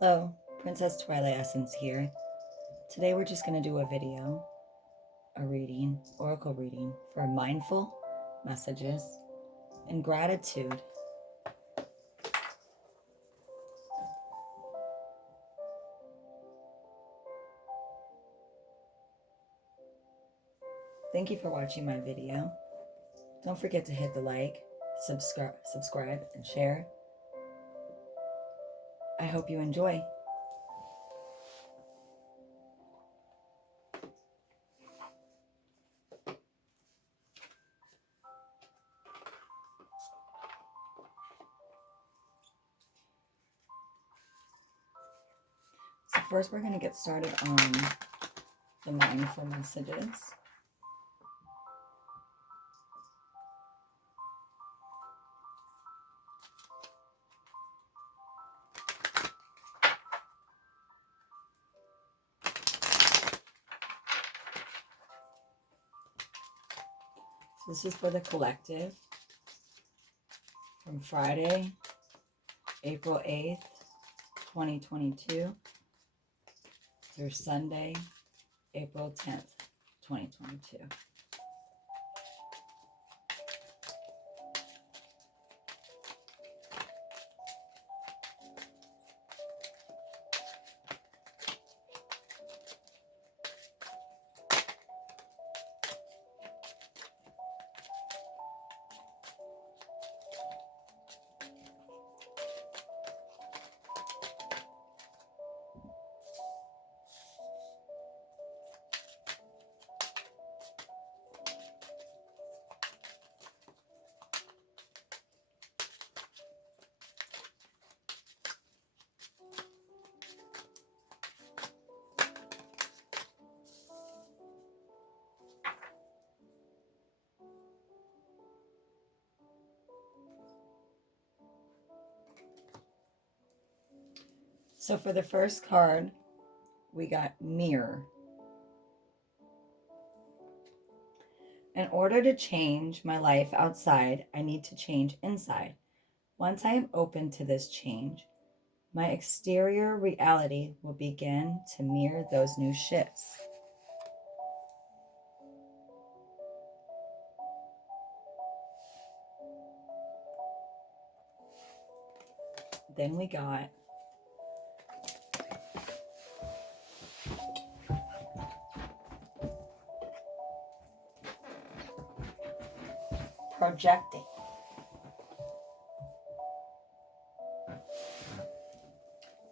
Hello, Princess Twilight Essence here. Today we're just going to do a video, a reading, oracle reading for mindful messages and gratitude. Thank you for watching my video. Don't forget to hit the like, subscribe, and share. I hope you enjoy. So first we're going to get started on the mindful messages. So this is for the collective from Friday, April 8th, 2022 through Sunday, April 10th, 2022. So for the first card, we got mirror. In order to change my life outside, I need to change inside. Once I am open to this change, my exterior reality will begin to mirror those new shifts. Then we got projecting.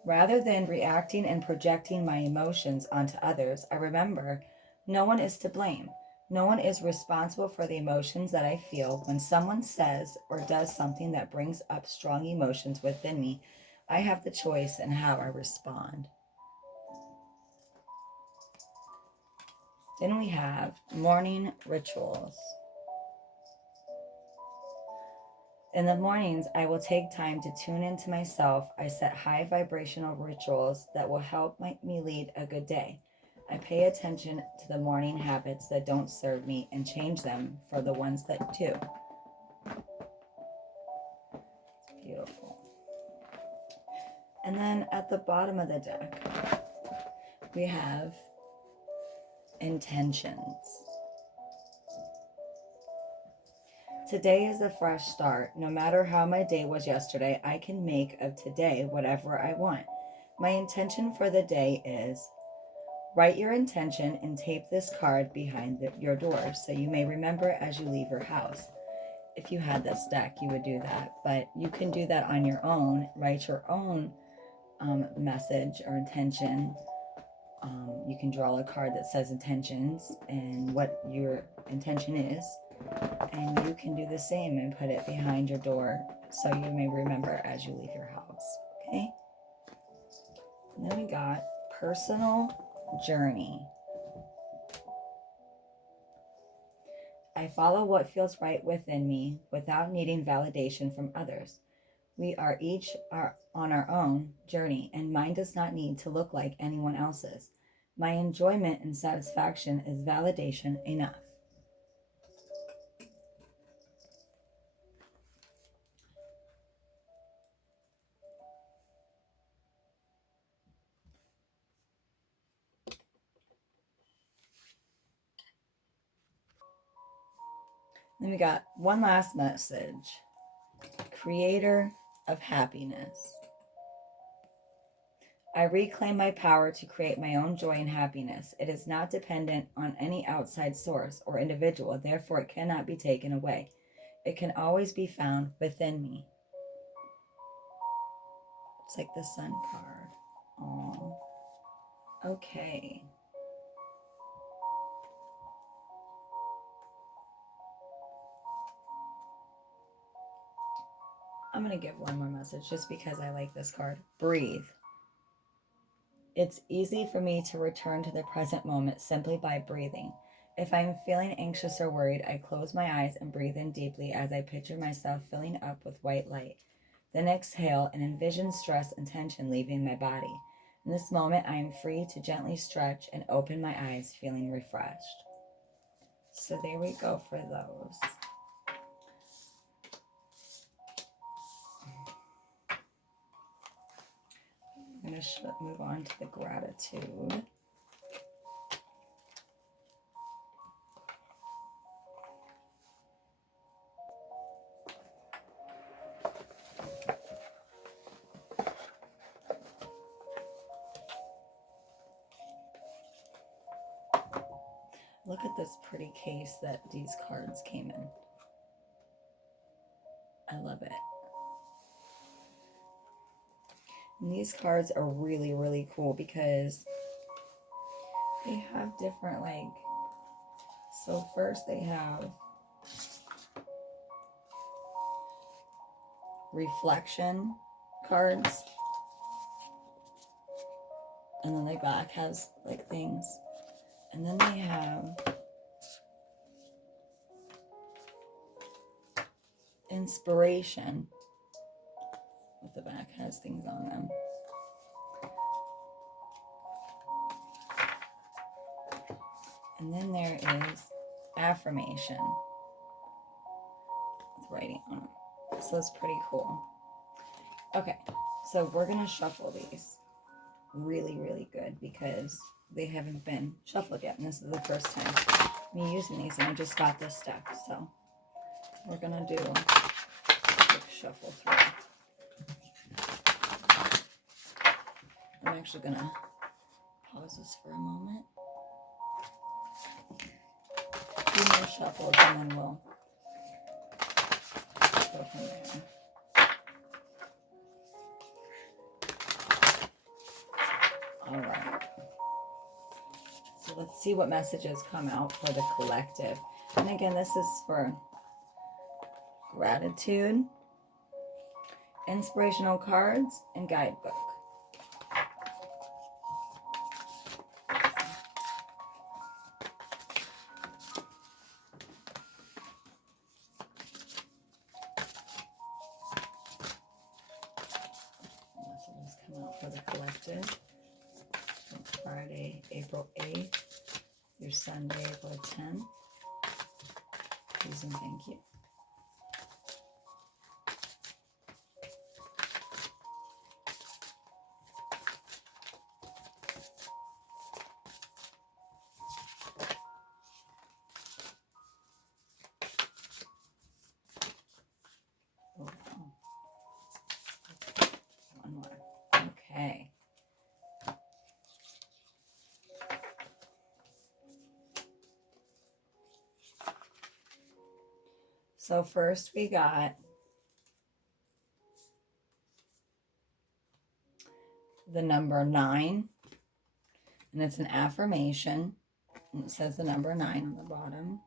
Rather than reacting and projecting my emotions onto others, I remember no one is to blame. No one is responsible for the emotions that I feel. When someone says or does something that brings up strong emotions within me, I have the choice in how I respond. Then we have morning rituals. In the mornings, I will take time to tune into myself. I set high vibrational rituals that will help me lead a good day. I pay attention to the morning habits that don't serve me and change them for the ones that do. It's beautiful. And then at the bottom of the deck, we have intentions. Today is a fresh start. No matter how my day was yesterday, I can make of today whatever I want. My intention for the day is write your intention and tape this card behind your door so you may remember as you leave your house. If you had this deck, you would do that, but you can do that on your own. Write your own message or intention. You can draw a card that says intentions and what your intention is. And you can do the same and put it behind your door so you may remember as you leave your house, okay? And then we got personal journey. I follow what feels right within me without needing validation from others. We are each on our own journey, and mine does not need to look like anyone else's. My enjoyment and satisfaction is validation enough. Then we got one last message. Creator of happiness. I reclaim my power to create my own joy and happiness. It is not dependent on any outside source or individual, therefore it cannot be taken away. It can always be found within me. It's like the sun card. Oh, okay. I'm going to give one more message just because I like this card. Breathe. It's easy for me to return to the present moment simply by breathing. If I'm feeling anxious or worried, I close my eyes and breathe in deeply as I picture myself filling up with white light. Then exhale and envision stress and tension leaving my body. In this moment, I am free to gently stretch and open my eyes, feeling refreshed. So there we go for those. I'm going to move on to the gratitude. Look at this pretty case that these cards came in. I love it. And these cards are really, really cool because they have different, so first they have reflection cards. And then the back has things. And then they have inspiration. But the back has things on them. And then there is affirmation with writing on them. So it's pretty cool. Okay, so we're going to shuffle these really, really good because they haven't been shuffled yet. And this is the first time me using these, and I just got this deck. So we're going to do a quick shuffle through. I'm actually going to pause this for a moment. A few more shuffles and then we'll go from there. All right. So let's see what messages come out for the collective. And again, this is for gratitude, inspirational cards, and guidebook. Messages come out for the collective. From Friday, April 8th, through Sunday, April 10th. Please and thank you. One more. Okay. So first we got the number 9, and it's an affirmation, and it says the number 9 on the bottom.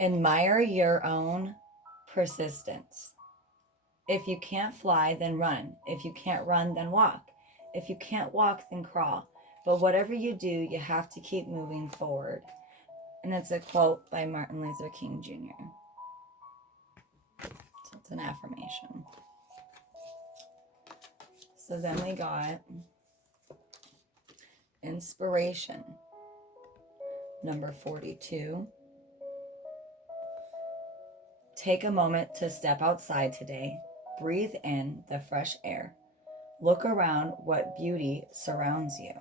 Admire your own persistence. If you can't fly, then run. If you can't run, then walk. If you can't walk, then crawl. But whatever you do, you have to keep moving forward. And it's a quote by Martin Luther King Jr. So it's an affirmation. So then we got inspiration, number 42. Take a moment to step outside today. Breathe in the fresh air. Look around what beauty surrounds you.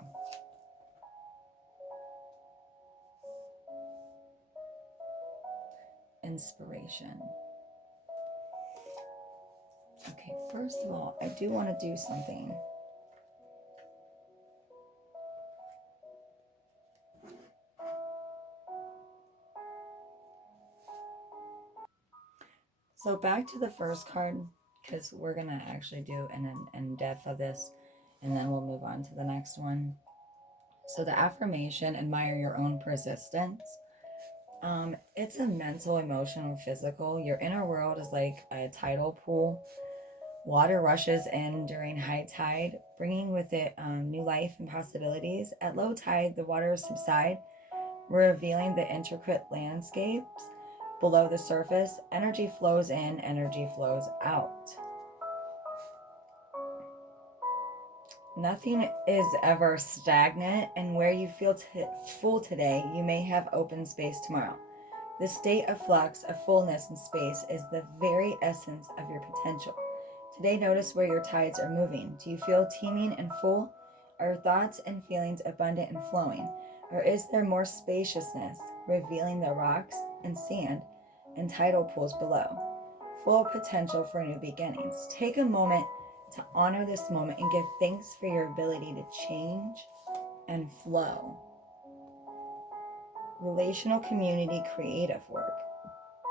inspiration. Okay, first of all, I do want to do something. So back to the first card, because we're going to actually do an in-depth of this, and then we'll move on to the next one. So the affirmation, admire your own persistence. It's a mental, emotional, physical. Your inner world is like a tidal pool. Water rushes in during high tide, bringing with it new life and possibilities. At low tide, the waters subside, revealing the intricate landscapes. Below the surface, energy flows in, energy flows out. Nothing is ever stagnant, and where you feel full today, you may have open space tomorrow. The state of flux, of fullness and space, is the very essence of your potential. Today, notice where your tides are moving. Do you feel teeming and full? Are your thoughts and feelings abundant and flowing? Or is there more spaciousness, revealing the rocks and sand and tidal pools below? Full potential for new beginnings. Take a moment to honor this moment and give thanks for your ability to change and flow. Relational, community, creative work.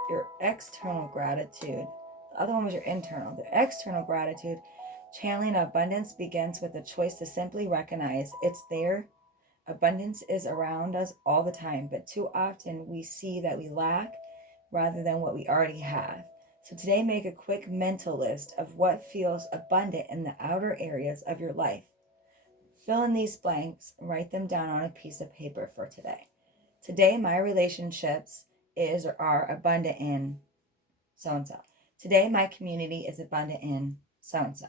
Your external gratitude. The other one was your internal. The external gratitude, channeling abundance, begins with the choice to simply recognize it's there. Abundance is around us all the time, but too often we see that we lack rather than what we already have. So today, make a quick mental list of what feels abundant in the outer areas of your life. Fill in these blanks and write them down on a piece of paper for today. Today, my relationships is or are abundant in so-and-so. Today, my community is abundant in so-and-so.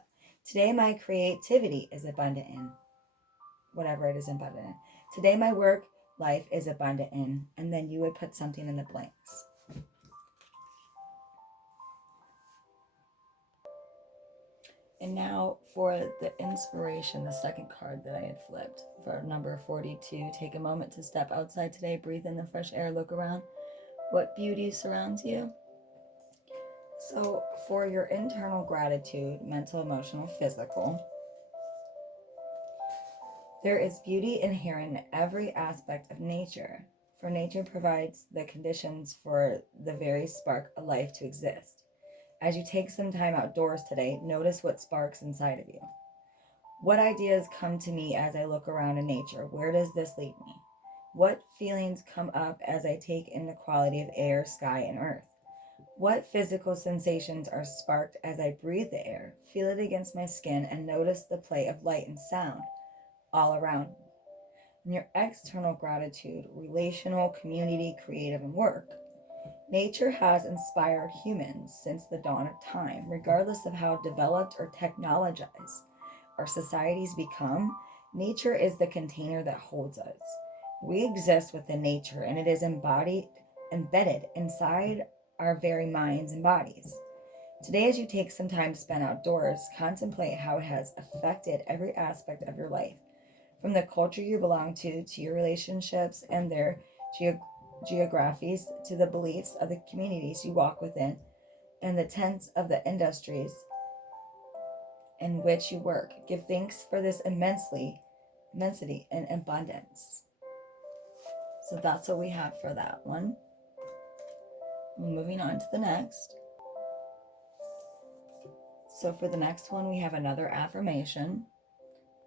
Today, my creativity is abundant in whatever it is abundant in. Today, my work life is abundant in, and then you would put something in the blanks. And now for the inspiration, the second card that I had flipped for number 42. Take a moment to step outside today, breathe in the fresh air, look around. What beauty surrounds you? So for your internal gratitude, mental, emotional, physical, there is beauty inherent in every aspect of nature. For nature provides the conditions for the very spark of life to exist. As you take some time outdoors today, notice what sparks inside of you. What ideas come to me as I look around in nature? Where does this lead me? What feelings come up as I take in the quality of air, sky, and earth? What physical sensations are sparked as I breathe the air, feel it against my skin, and notice the play of light and sound all around me? In your external gratitude, relational, community, creative, and work, nature has inspired humans since the dawn of time, regardless of how developed or technologized our societies become. Nature is the container that holds us. We exist within nature, and it is embedded inside our very minds and bodies. Today, as you take some time to spend outdoors, contemplate how it has affected every aspect of your life, from the culture you belong to your relationships and their geographies, to the beliefs of the communities you walk within, and the tenets of the industries in which you work. Give thanks for this immensity and abundance. So that's what we have for that one. Moving on to the next. So for the next one, we have another affirmation,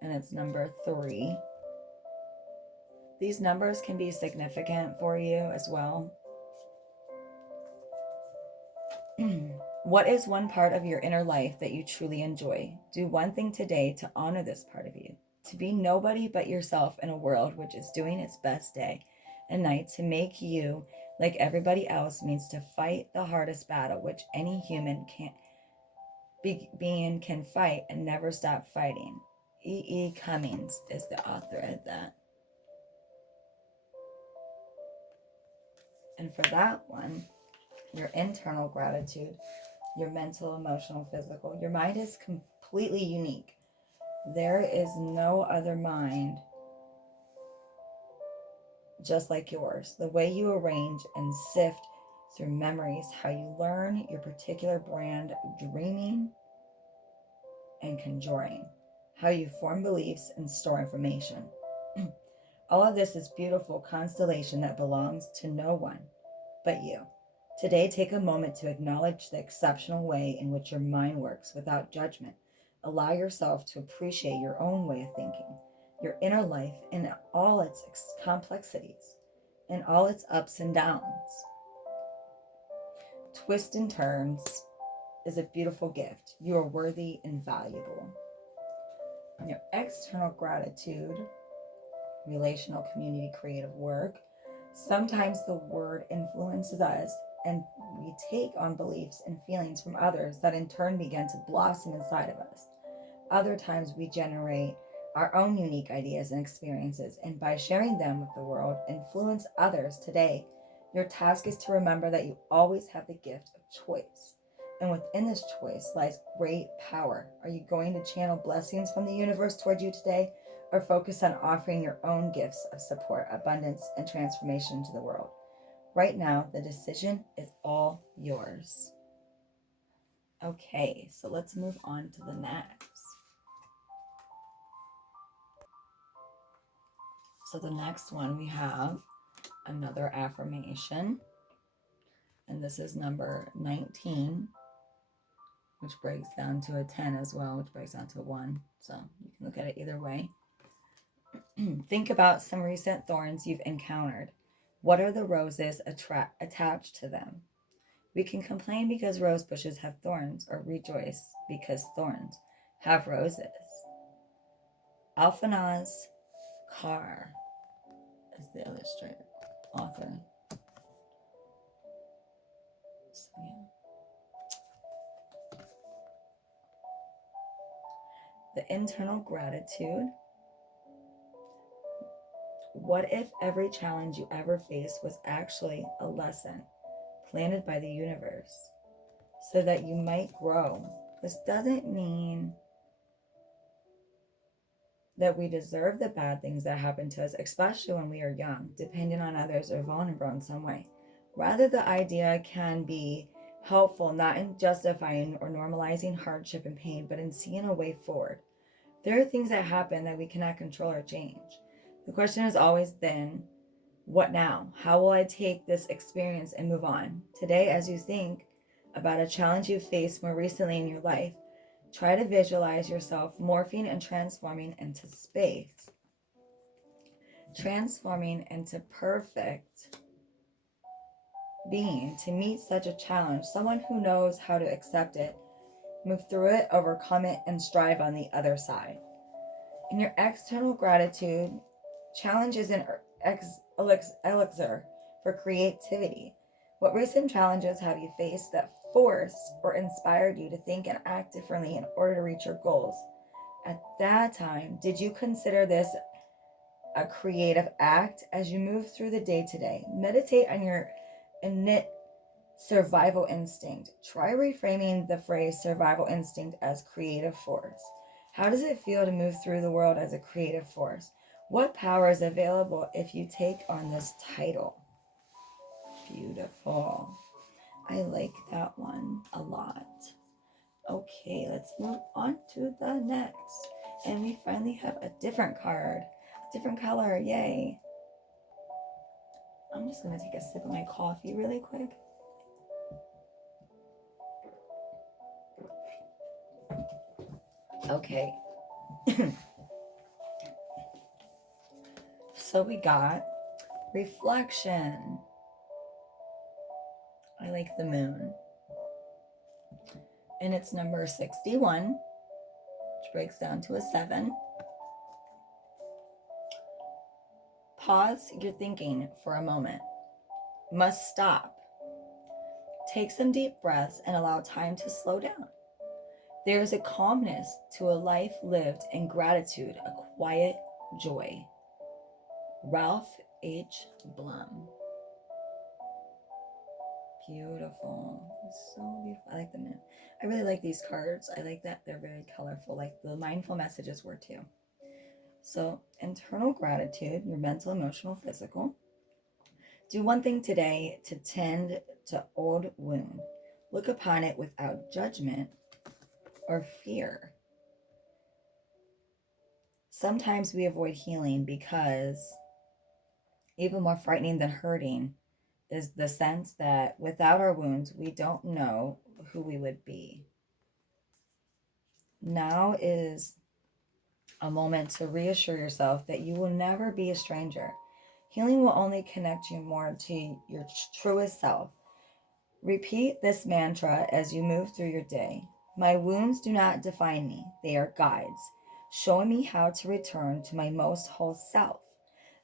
and it's number 3. These numbers can be significant for you as well. What is one part of your inner life that you truly enjoy? Do one thing today to honor this part of you. To be nobody but yourself in a world which is doing its best day and night to make you like everybody else means to fight the hardest battle which any human being can fight and never stop fighting. E. Cummings is the author of that. And for that one, your internal gratitude, your mental, emotional, physical, your mind is completely unique. There is no other mind just like yours. The way you arrange and sift through memories, how you learn your particular brand, dreaming and conjuring, how you form beliefs and store information. All of this is beautiful constellation that belongs to no one but you. Today, take a moment to acknowledge the exceptional way in which your mind works without judgment. Allow yourself to appreciate your own way of thinking, your inner life in all its complexities, in all its ups and downs. Twists and turns is a beautiful gift. You are worthy and valuable. Your external gratitude, relational, community, creative work. Sometimes the word influences us and we take on beliefs and feelings from others that in turn begin to blossom inside of us. Other times we generate our own unique ideas and experiences, and by sharing them with the world, influence others. Today, your task is to remember that you always have the gift of choice. And within this choice lies great power. Are you going to channel blessings from the universe toward you today, or focus on offering your own gifts of support, abundance, and transformation to the world? Right now, the decision is all yours. Okay, so let's move on to the next. So the next one, we have another affirmation, and this is number 19, which breaks down to a 10 as well, which breaks down to a 1. So you can look at it either way. Think about some recent thorns you've encountered. What are the roses attached to them? We can complain because rose bushes have thorns, or rejoice because thorns have roses. Alphonse Carr is the illustrator, author. So, yeah. The internal gratitude. What if every challenge you ever faced was actually a lesson planted by the universe so that you might grow? This doesn't mean that we deserve the bad things that happen to us, especially when we are young, dependent on others, or vulnerable in some way. Rather, the idea can be helpful, not in justifying or normalizing hardship and pain, but in seeing a way forward. There are things that happen that we cannot control or change. The question has always been, what now? How will I take this experience and move on? Today, as you think about a challenge you faced more recently in your life, try to visualize yourself morphing and transforming into space, transforming into perfect being to meet such a challenge, someone who knows how to accept it, move through it, overcome it, and strive on the other side. In your external gratitude, challenge is an elixir for creativity. What recent challenges have you faced that forced or inspired you to think and act differently in order to reach your goals? At that time, did you consider this a creative act? As you move through the day today, meditate on your innate survival instinct. Try reframing the phrase survival instinct as creative force. How does it feel to move through the world as a creative force? What power is available if you take on this title? Beautiful. I like that one a lot. Okay, let's move on to the next. And we finally have a different card, a different color. Yay. I'm just going to take a sip of my coffee really quick. Okay. So we got reflection. I like the moon. And it's number 61, which breaks down to a 7. Pause your thinking for a moment. Must stop. Take some deep breaths and allow time to slow down. There is a calmness to a life lived in gratitude, a quiet joy. Ralph H. Blum. Beautiful. It's so beautiful. I like the moon. I really like these cards. I like that they're very colorful, like the mindful messages were too. So, internal gratitude, your mental, emotional, physical. Do one thing today to tend to old wound. Look upon it without judgment or fear. Sometimes we avoid healing because even more frightening than hurting is the sense that without our wounds, we don't know who we would be. Now is a moment to reassure yourself that you will never be a stranger. Healing will only connect you more to your truest self. Repeat this mantra as you move through your day. My wounds do not define me, they are guides, showing me how to return to my most whole self.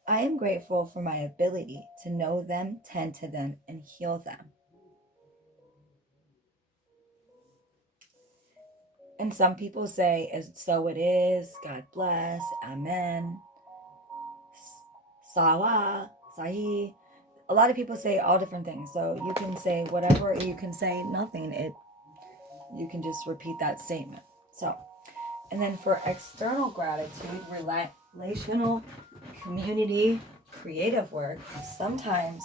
I am grateful for my ability to know them, tend to them, and heal them. And some people say, so it is, God bless, Amen, Salah, Sahi. A lot of people say all different things. So you can say whatever, you can say nothing. You can just repeat that statement. So, and then for external gratitude, relational, community, creative work, sometimes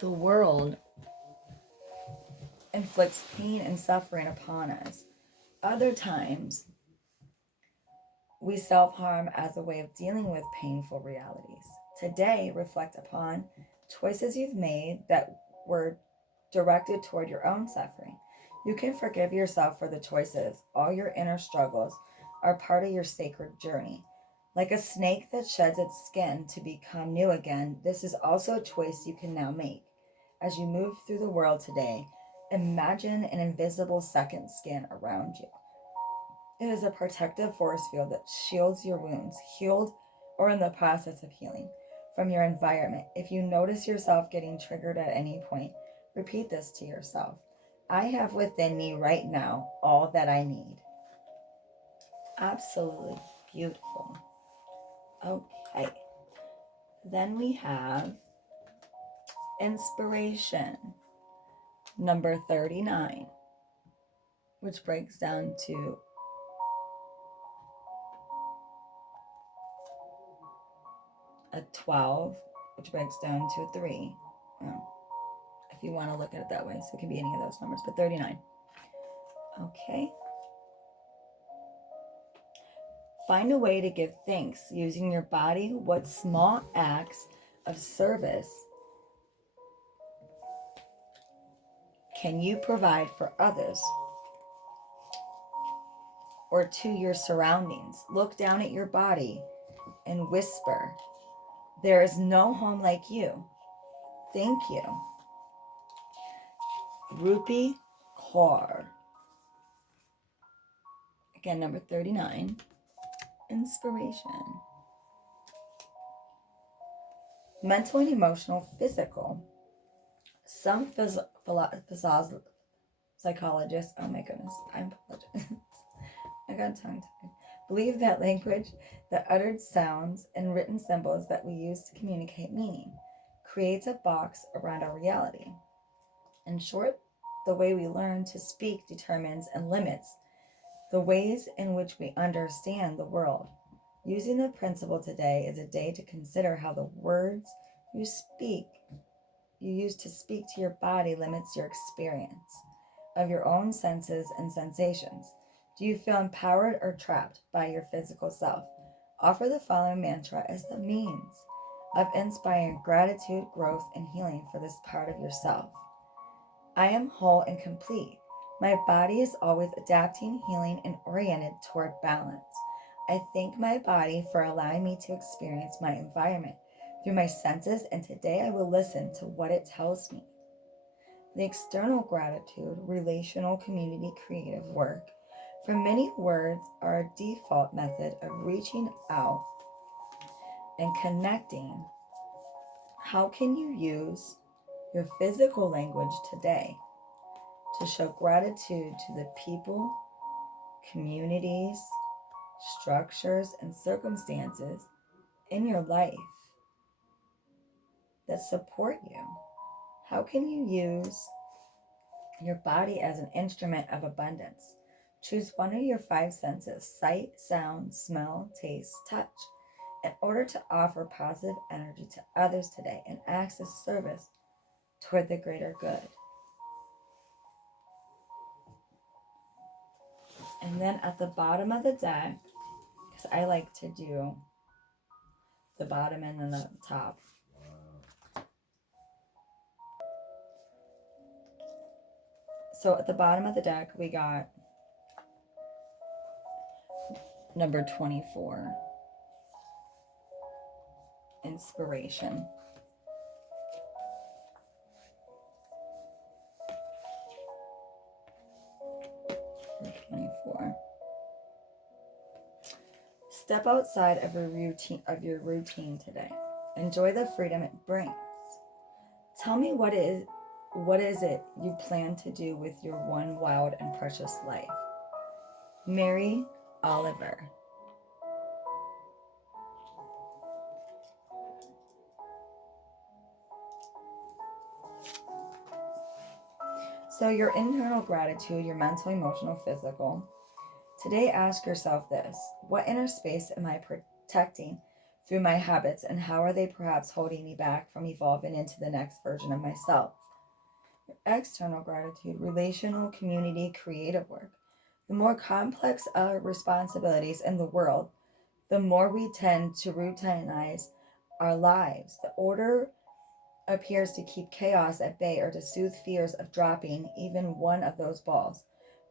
the world inflicts pain and suffering upon us. Other times, we self-harm as a way of dealing with painful realities. Today, reflect upon choices you've made that were directed toward your own suffering. You can forgive yourself for the choices. All your inner struggles are part of your sacred journey. Like a snake that sheds its skin to become new again, this is also a choice you can now make. As you move through the world today, imagine an invisible second skin around you. It is a protective force field that shields your wounds, healed or in the process of healing, from your environment. If you notice yourself getting triggered at any point, repeat this to yourself. I have within me right now all that I need. Absolutely beautiful. Okay. Then we have inspiration, number 39, which breaks down to a 12, which breaks down to a 3. If you want to look at it that way, so it can be any of those numbers, but 39. Okay. Find a way to give thanks using your body. What small acts of service can you provide for others or to your surroundings? Look down at your body and whisper, there is no home like you. Thank you. Rupi Kaur. Again, number 39. Inspiration. Mental and emotional, physical. Some psychologists, oh my goodness, I apologize. I got tongue-tied. Believe that language, the uttered sounds and written symbols that we use to communicate meaning, creates a box around our reality. In short, the way we learn to speak determines and limits the ways in which we understand the world. Using the principle today is a day to consider how the words you use to speak to your body limits your experience of your own senses and sensations. Do you feel empowered or trapped by your physical self? Offer the following mantra as the means of inspiring gratitude, growth, and healing for this part of yourself. I am whole and complete. My body is always adapting, healing, and oriented toward balance. I thank my body for allowing me to experience my environment through my senses, and today I will listen to what it tells me. The external gratitude, relational, community, creative work. For many, words are a default method of reaching out and connecting. How can you use your physical language today to show gratitude to the people, communities, structures, and circumstances in your life that support you? How can you use your body as an instrument of abundance? Choose one of your 5 senses, sight, sound, smell, taste, touch, in order to offer positive energy to others today and acts of service toward the greater good. And then at the bottom of the deck, because I like to do the bottom and then the top. So at the bottom of the deck, we got number 24, inspiration. Number 24. Step outside of your routine today. Enjoy the freedom it brings. Tell me what is it you plan to do with your one wild and precious life? Mary Oliver. So your internal gratitude, your mental, emotional, physical. Today ask yourself this: what inner space am I protecting through my habits, and how are they perhaps holding me back from evolving into the next version of myself? Your external gratitude, relational, community, creative work. The more complex our responsibilities in the world, the more we tend to routinize our lives. The order appears to keep chaos at bay or to soothe fears of dropping even one of those balls.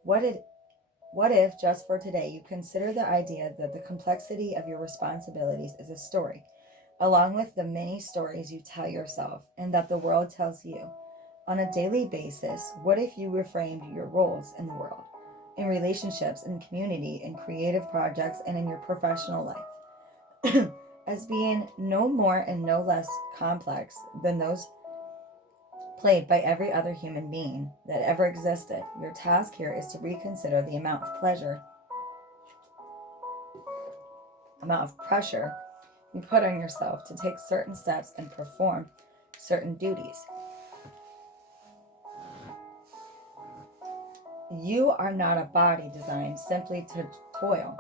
What if, just for today, you consider the idea that the complexity of your responsibilities is a story, along with the many stories you tell yourself and that the world tells you? On a daily basis, what if you reframed your roles in the world, in relationships, in community, in creative projects, and in your professional life, as being no more and no less complex than those played by every other human being that ever existed? Your task here is to reconsider the amount of pressure you put on yourself to take certain steps and perform certain duties. You are not a body designed simply to toil.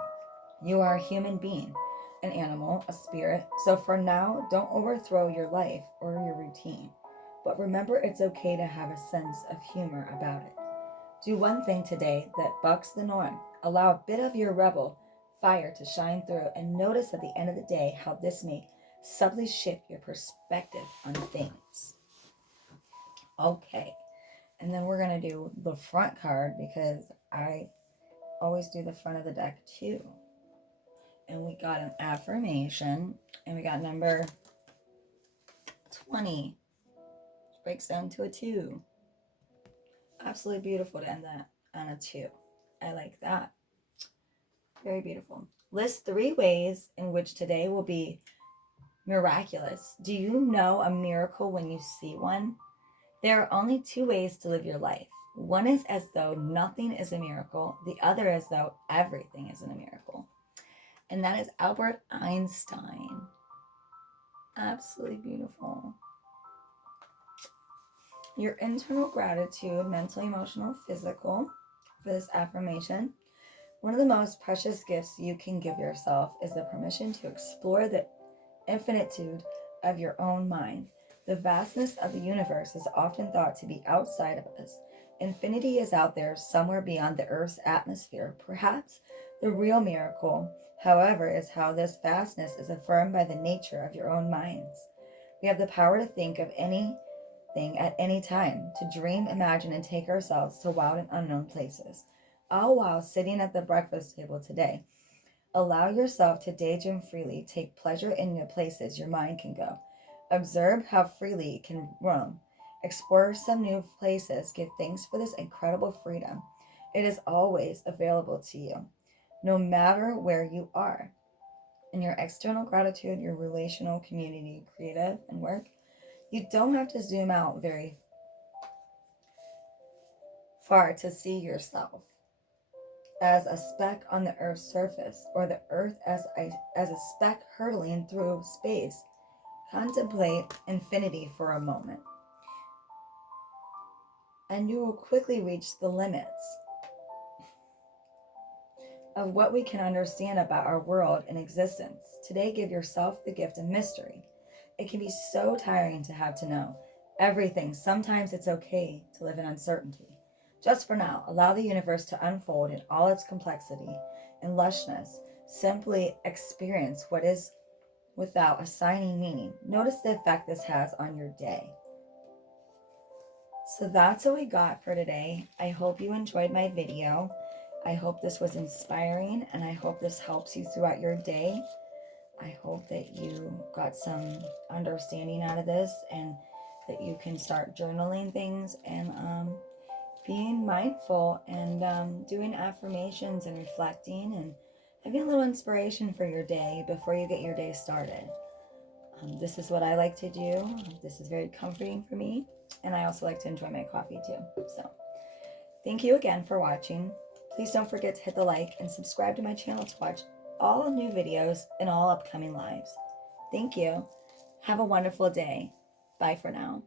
You are a human being, an animal, a spirit. So for now, don't overthrow your life or your routine. But remember, it's okay to have a sense of humor about it. Do one thing today that bucks the norm. Allow a bit of your rebel fire to shine through, and notice at the end of the day how this may subtly shift your perspective on things. Okay, and then we're going to do the front card because I always do the front of the deck too. And we got an affirmation, and we got number 20, which breaks down to a 2. Absolutely beautiful to end that on a 2. I like that. Very beautiful. List 3 ways in which today will be miraculous. Do you know a miracle when you see one? There are only 2 ways to live your life. One is as though nothing is a miracle. The other as though everything is a miracle. And that is Albert Einstein. Absolutely beautiful. Your internal gratitude, mental, emotional, physical, for this affirmation. One of the most precious gifts you can give yourself is the permission to explore the infinitude of your own mind. The vastness of the universe is often thought to be outside of us. Infinity is out there somewhere beyond the Earth's atmosphere. Perhaps the real miracle, however, is how this vastness is affirmed by the nature of your own minds. We have the power to think of anything at any time, to dream, imagine, and take ourselves to wild and unknown places. All while sitting at the breakfast table today, allow yourself to daydream freely. Take pleasure in the places your mind can go. Observe how freely it can roam. Explore some new places. Give thanks for this incredible freedom. It is always available to you, no matter where you are. In your external gratitude, your relational, community, creative, and work, you don't have to zoom out very far to see yourself as a speck on the Earth's surface, or the Earth as a speck hurtling through space. Contemplate infinity for a moment, and you will quickly reach the limits of what we can understand about our world and existence. Today, give yourself the gift of mystery. It can be so tiring to have to know everything. Sometimes it's okay to live in uncertainty. Just for now, allow the universe to unfold in all its complexity and lushness. Simply experience what is without assigning meaning. Notice the effect this has on your day. So that's what we got for today. I hope you enjoyed my video. I hope this was inspiring, and I hope this helps you throughout your day. I hope that you got some understanding out of this, and that you can start journaling things and being mindful and doing affirmations and reflecting and having a little inspiration for your day before you get your day started. This is what I like to do. This is very comforting for me, and I also like to enjoy my coffee too. So thank you again for watching. Please don't forget to hit the like and subscribe to my channel to watch all new videos and all upcoming lives. Thank you. Have a wonderful day. Bye for now.